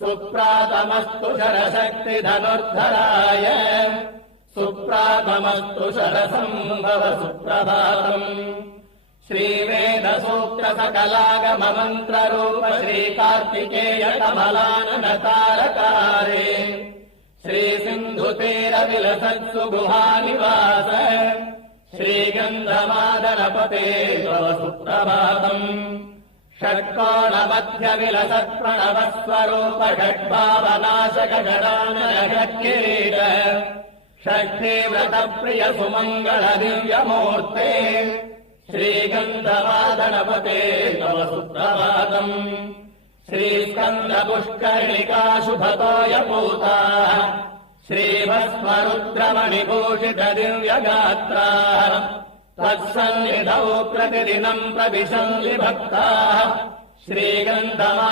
सुप्रातमस्तु शरशक्तिधनुर्धराय सुप्रातमस्तु शरसम्भव सुप्रभातम् श्रीवेदसूत्रसकलागममन्त्ररूप श्रीकार्तिकेय कमलाननतारकारे श्रीसिन्धुतीरविलसत्सु गुहानिवास श्रीगन्धमादनपते तव सुप्रभातम् षट्कोणमध्यविलसत्प्रणवस्वरूप षड्भावनाशक षडाननषट्किरीट षष्ठीव्रतप्रिय सुमङ्गल दिव्यमूर्ते श्रीगन्धमादनपते तव सुप्रभातम् श्रीस्कन्दपुष्करिणिका शुभतोयपूताः श्रीभस्मरुद्रमणिभूषित दिव्यगात्राः तत्सन्निधौ प्रतिदिनम् प्रविशन्ति भक्ताः श्रीगन्धमा